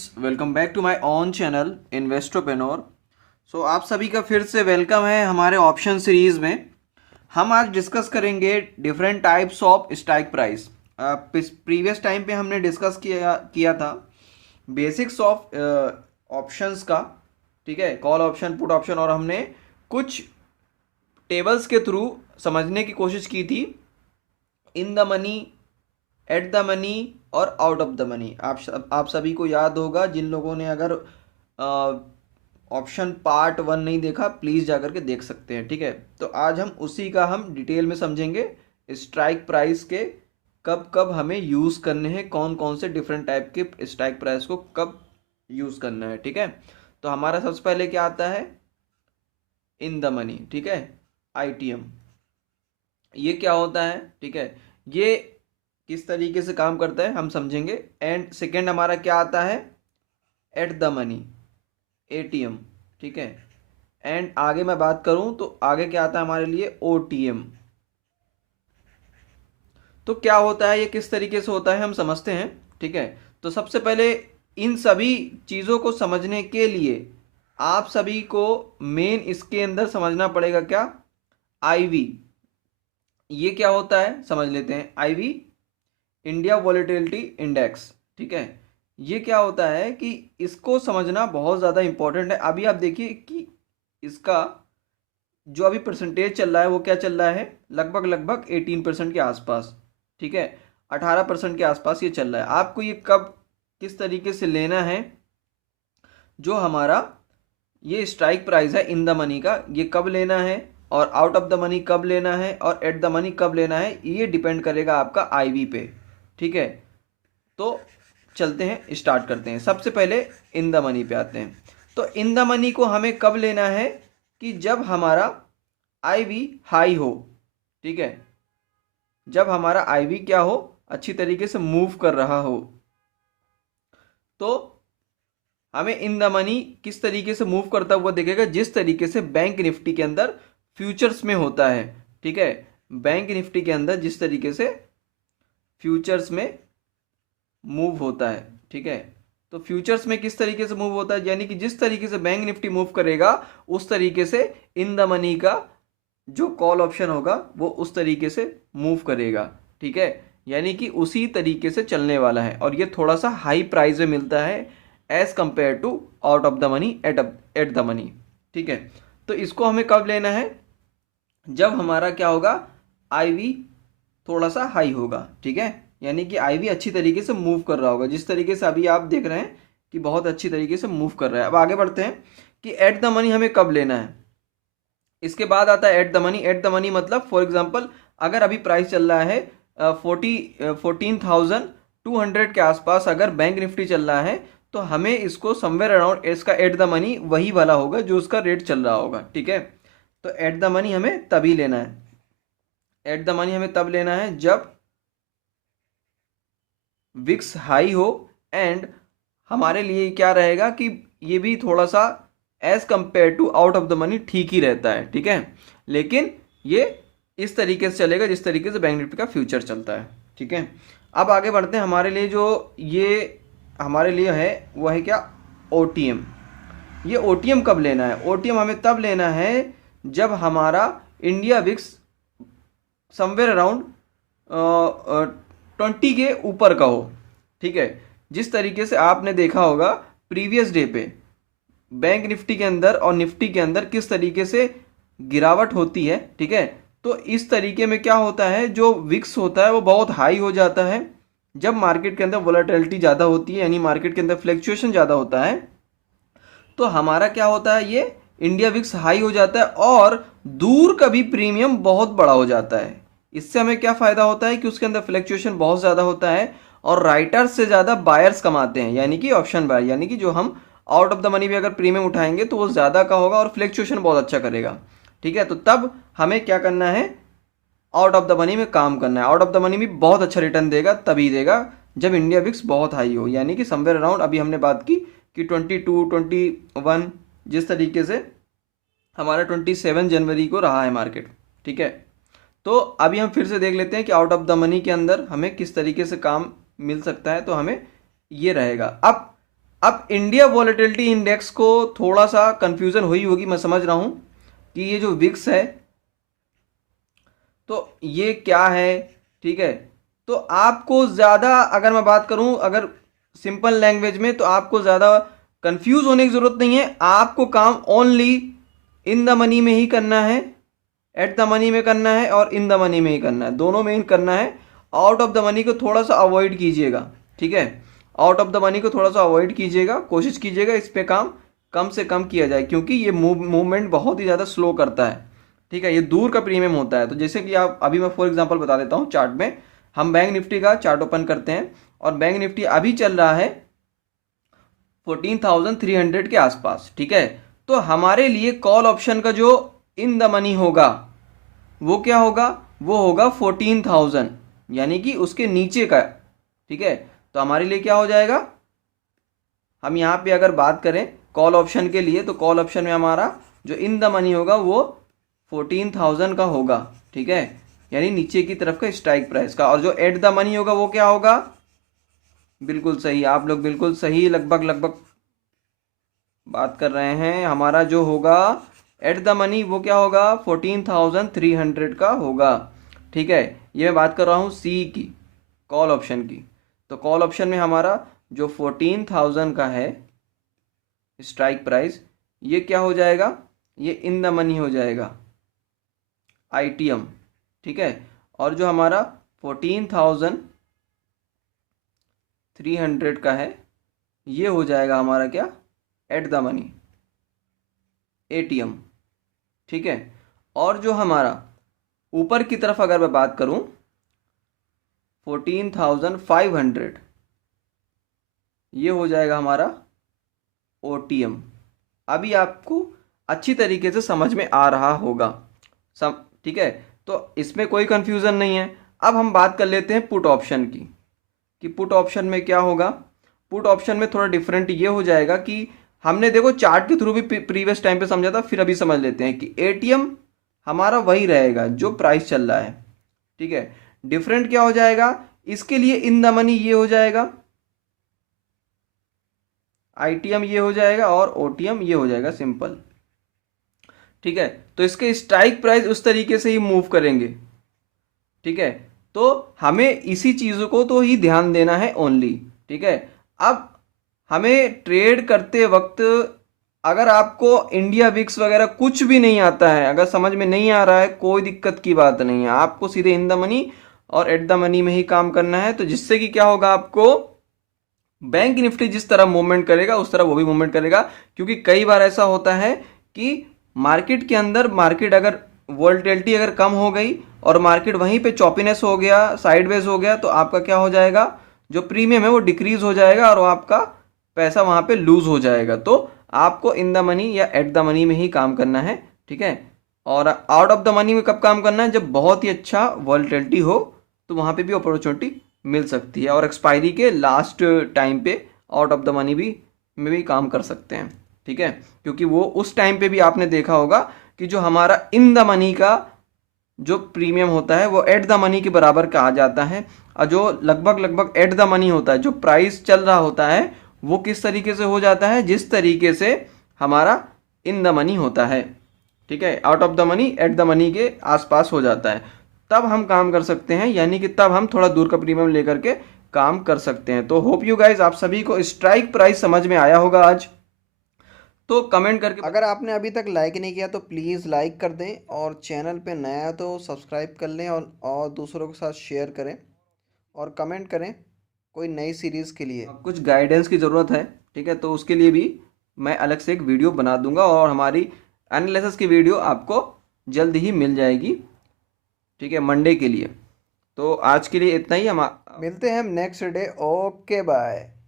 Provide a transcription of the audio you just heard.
Friends, welcome back to my own channel investorpreneur. So आप सभी का फिर से वेलकम है हमारे ऑप्शन सीरीज़ में। हम आज डिस्कस करेंगे different types of strike price. Previous time पे हमने डिस्कस किया था बेसिक्स ऑफ ऑप्शंस का, ठीक है, कॉल ऑप्शन, पुट ऑप्शन, और हमने कुछ टेबल्स के थ्रू समझने की कोशिश की थी in the money, at the money और आउट ऑफ द मनी। आप सभी को याद होगा, जिन लोगों ने अगर ऑप्शन पार्ट 1 नहीं देखा प्लीज़ जाकर के देख सकते हैं, ठीक है। तो आज हम उसी का हम डिटेल में समझेंगे, स्ट्राइक प्राइस के कब कब हमें यूज़ करने हैं, कौन कौन से डिफरेंट टाइप के स्ट्राइक प्राइस को कब यूज़ करना है, ठीक है। तो हमारा सबसे पहले क्या आता है, इन द मनी, ठीक है, आईटीएम। ये क्या होता है, ठीक है, ये किस तरीके से काम करता है हम समझेंगे। एंड सेकेंड हमारा क्या आता है, एट द मनी, एटीएम, ठीक है। एंड आगे मैं बात करूं तो आगे क्या आता है हमारे लिए, ओटीएम। तो क्या होता है, ये किस तरीके से होता है हम समझते हैं, ठीक है। तो सबसे पहले इन सभी चीज़ों को समझने के लिए आप सभी को मेन इसके अंदर समझना पड़ेगा क्या, आईवी। ये क्या होता है समझ लेते हैं। आईवी, इंडिया वॉलेटिलिटी इंडेक्स, ठीक है। ये क्या होता है कि इसको समझना बहुत ज़्यादा इंपॉर्टेंट है। अभी आप देखिए कि इसका जो अभी परसेंटेज चल रहा है वो क्या चल रहा है, लगभग लगभग 18% के आसपास, ठीक है, 18% के आसपास ये चल रहा है। आपको ये कब किस तरीके से लेना है, जो हमारा ये स्ट्राइक प्राइस है इन द मनी का, ये कब लेना है, और आउट ऑफ द मनी कब लेना है, और एट द मनी कब लेना है, ये डिपेंड करेगा आपका आईवी पे, ठीक है। तो चलते हैं, स्टार्ट करते हैं। सबसे पहले इन द मनी पे आते हैं। तो इन द मनी को हमें कब लेना है, कि जब हमारा आईवी हाई हो, ठीक है, जब हमारा आईवी क्या हो, अच्छी तरीके से मूव कर रहा हो। तो हमें इन द मनी किस तरीके से मूव करता हुआ दिखेगा, जिस तरीके से बैंक निफ्टी के अंदर फ्यूचर्स में होता है, ठीक है। बैंक निफ्टी के अंदर जिस तरीके से फ्यूचर्स में मूव होता है, ठीक है। तो फ्यूचर्स में किस तरीके से मूव होता है, यानी कि जिस तरीके से बैंक निफ्टी मूव करेगा उस तरीके से इन द मनी का जो कॉल ऑप्शन होगा वो उस तरीके से मूव करेगा, ठीक है। यानी कि उसी तरीके से चलने वाला है, और ये थोड़ा सा हाई प्राइस में मिलता है as compare to out of the money, at the money, ठीक है। तो इसको हमें कब लेना है, जब हमारा क्या होगा, आईवी थोड़ा सा हाई होगा, ठीक है। यानी कि आईवी अच्छी तरीके से मूव कर रहा होगा, जिस तरीके से अभी आप देख रहे हैं कि बहुत अच्छी तरीके से मूव कर रहा है। अब आगे बढ़ते हैं कि एट द मनी हमें कब लेना है। इसके बाद आता है eight the money. At the money मतलब फॉर एग्जांपल अगर अभी प्राइस चल रहा है 14,200 के आसपास, अगर बैंक निफ्टी चल रहा है, तो हमें इसको समवेयर अराउंड इसका एट द मनी वही वाला होगा जो उसका रेट चल रहा होगा, ठीक है। तो एट द मनी हमें तभी लेना है, एट द मनी हमें तब लेना है जब विक्स हाई हो, एंड हमारे लिए क्या रहेगा कि ये भी थोड़ा सा as compare to out of the money ठीक ही रहता है, ठीक है। लेकिन ये इस तरीके से चलेगा जिस तरीके से बैंक निफ्टी का फ्यूचर चलता है, ठीक है। अब आगे बढ़ते हैं। हमारे लिए जो ये हमारे लिए है वो है क्या, ओटीएम। ये ओटीएम कब लेना है, ओटीएम हमें तब लेना है जब हमारा इंडिया विक्स समवेयर अराउंड 20 के ऊपर का हो, ठीक है। जिस तरीके से आपने देखा होगा प्रीवियस डे पे बैंक निफ्टी के अंदर और निफ्टी के अंदर किस तरीके से गिरावट होती है, ठीक है। तो इस तरीके में क्या होता है, जो विक्स होता है वो बहुत हाई हो जाता है जब मार्केट के अंदर वोलेटिलिटी ज़्यादा होती है, यानी मार्केट के अंदर फ्लक्चुएशन ज़्यादा होता है। तो हमारा क्या होता है, ये इंडिया विक्स हाई हो जाता है और दूर का भी प्रीमियम बहुत बड़ा हो जाता है। इससे हमें क्या फ़ायदा होता है कि उसके अंदर फ्लक्चुएशन बहुत ज़्यादा होता है और राइटर्स से ज़्यादा बायर्स कमाते हैं, यानी कि ऑप्शन बायर, यानी कि जो हम आउट ऑफ द मनी भी अगर प्रीमियम उठाएंगे तो वो ज़्यादा का होगा और फ्लक्चुएशन बहुत अच्छा करेगा, ठीक है। तो तब हमें क्या करना है, आउट ऑफ द मनी में काम करना है। आउट ऑफ द मनी भी बहुत अच्छा रिटर्न देगा, तभी देगा जब इंडिया विक्स बहुत हाई हो, यानी कि समवेयर अराउंड अभी हमने बात की कि 22, 21, जिस तरीके से हमारा 27 जनवरी को रहा है मार्केट, ठीक है। तो अभी हम फिर से देख लेते हैं कि आउट ऑफ द मनी के अंदर हमें किस तरीके से काम मिल सकता है। तो हमें ये रहेगा। अब अब इंडिया वॉलेटिलिटी इंडेक्स को थोड़ा सा कंफ्यूजन हुई होगी, मैं समझ रहा हूं कि ये जो विक्स है तो ये क्या है, ठीक है। तो आपको ज़्यादा अगर मैं बात करूं, अगर सिंपल लैंग्वेज में, तो आपको ज़्यादा कंफ्यूज होने की ज़रूरत नहीं है। आपको काम ओनली इन द मनी में ही करना है, एट द मनी में करना है और इन द मनी में ही करना है, दोनों में ही करना है। आउट ऑफ द मनी को थोड़ा सा अवॉइड कीजिएगा, ठीक है। आउट ऑफ द मनी को थोड़ा सा अवॉइड कीजिएगा, कोशिश कीजिएगा इस पे काम कम से कम किया जाए, क्योंकि ये मूवमेंट बहुत ही ज़्यादा स्लो करता है, ठीक है। ये दूर का प्रीमियम होता है। तो जैसे कि आप अभी मैं फॉर एग्जांपल बता देता हूँ, चार्ट में हम बैंक निफ्टी का चार्ट ओपन करते हैं और बैंक निफ्टी अभी चल रहा है 14,300 के आसपास, ठीक है। तो हमारे लिए कॉल ऑप्शन का जो इन द मनी होगा वो क्या होगा, वो होगा 14,000, यानी कि उसके नीचे का, ठीक है। तो हमारे लिए क्या हो जाएगा, हम यहाँ पे अगर बात करें कॉल ऑप्शन के लिए, तो कॉल ऑप्शन में हमारा जो इन द मनी होगा वो 14,000 का होगा, ठीक है, यानी नीचे की तरफ का स्ट्राइक प्राइस का। और जो एट द मनी होगा वो क्या होगा, बिल्कुल सही, आप लोग बिल्कुल सही लगभग लगभग बात कर रहे हैं। हमारा जो होगा एट द मनी वो क्या होगा, 14,300 का होगा, ठीक है। ये मैं बात कर रहा हूँ सी की, कॉल ऑप्शन की। तो कॉल ऑप्शन में हमारा जो 14,000 का है स्ट्राइक प्राइस, ये क्या हो जाएगा, ये इन द मनी हो जाएगा, आईटीएम, ठीक है। और जो हमारा 14,300 का है ये हो जाएगा हमारा क्या, एट द मनी, एटीएम, ठीक है। और जो हमारा ऊपर की तरफ अगर मैं बात करूं 14,500, ये हो जाएगा हमारा ओटीएम। अभी आपको अच्छी तरीके से समझ में आ रहा होगा, ठीक है। तो इसमें कोई कंफ्यूजन नहीं है। अब हम बात कर लेते हैं पुट ऑप्शन की, कि पुट ऑप्शन में क्या होगा। पुट ऑप्शन में थोड़ा डिफरेंट ये हो जाएगा कि हमने देखो चार्ट के थ्रू भी प्रीवियस टाइम पे समझा था, फिर अभी समझ लेते हैं कि एटीएम हमारा वही रहेगा जो प्राइस चल रहा है, ठीक है। डिफरेंट क्या हो जाएगा, इसके लिए इन द मनी ये हो जाएगा, आईटीएम ये हो जाएगा और ओटीएम ये हो जाएगा, सिंपल, ठीक है। तो इसके स्ट्राइक प्राइस उस तरीके से ही मूव करेंगे, ठीक है। तो हमें इसी चीज़ों को तो ही ध्यान देना है ओनली, ठीक है। अब हमें ट्रेड करते वक्त अगर आपको इंडिया विक्स वगैरह कुछ भी नहीं आता है, अगर समझ में नहीं आ रहा है, कोई दिक्कत की बात नहीं है, आपको सीधे इन द मनी और एट द मनी में ही काम करना है। तो जिससे कि क्या होगा, आपको बैंक निफ्टी जिस तरह मूवमेंट करेगा उस तरह वो भी मूवमेंट करेगा। क्योंकि कई बार ऐसा होता है कि मार्केट के अंदर, मार्केट अगर वोलेटिलिटी अगर कम हो गई और मार्केट वहीं पे चॉपीनेस हो गया, साइडवेज हो गया, तो आपका क्या हो जाएगा, जो प्रीमियम है वो डिक्रीज हो जाएगा और आपका पैसा वहाँ पे लूज हो जाएगा। तो आपको इन द मनी या एट द मनी में ही काम करना है, ठीक है। और आउट ऑफ द मनी में कब काम करना है, जब बहुत ही अच्छा वॉलेटिलिटी हो, तो वहाँ पे भी अपॉर्चुनिटी मिल सकती है। और एक्सपायरी के लास्ट टाइम पे आउट ऑफ द मनी भी में भी काम कर सकते हैं, ठीक है। क्योंकि वो उस टाइम पे भी आपने देखा होगा कि जो हमारा इन द मनी का जो प्रीमियम होता है वो एट द मनी के बराबर कहा जाता है, और जो लगभग लगभग एट द मनी होता है, जो प्राइस चल रहा होता है, वो किस तरीके से हो जाता है, जिस तरीके से हमारा इन द मनी होता है, ठीक है। Out of the money at the money के आसपास हो जाता है, तब हम काम कर सकते हैं, यानी कि तब हम थोड़ा दूर का प्रीमियम लेकर के काम कर सकते हैं। तो होप यू गाइज आप सभी को स्ट्राइक प्राइस समझ में आया होगा आज। तो कमेंट करके, अगर आपने अभी तक लाइक नहीं किया तो प्लीज़ लाइक कर दें, और चैनल पे नया है तो सब्सक्राइब कर लें, और दूसरों के साथ शेयर करें, और कमेंट करें कोई नई सीरीज़ के लिए। कुछ गाइडेंस की ज़रूरत है, ठीक है, तो उसके लिए भी मैं अलग से एक वीडियो बना दूंगा और हमारी एनालिसिस की वीडियो आपको जल्द ही मिल जाएगी, ठीक है, मंडे के लिए। तो आज के लिए इतना ही, हम मिलते हैं हम नेक्स्ट डे। Okay bye.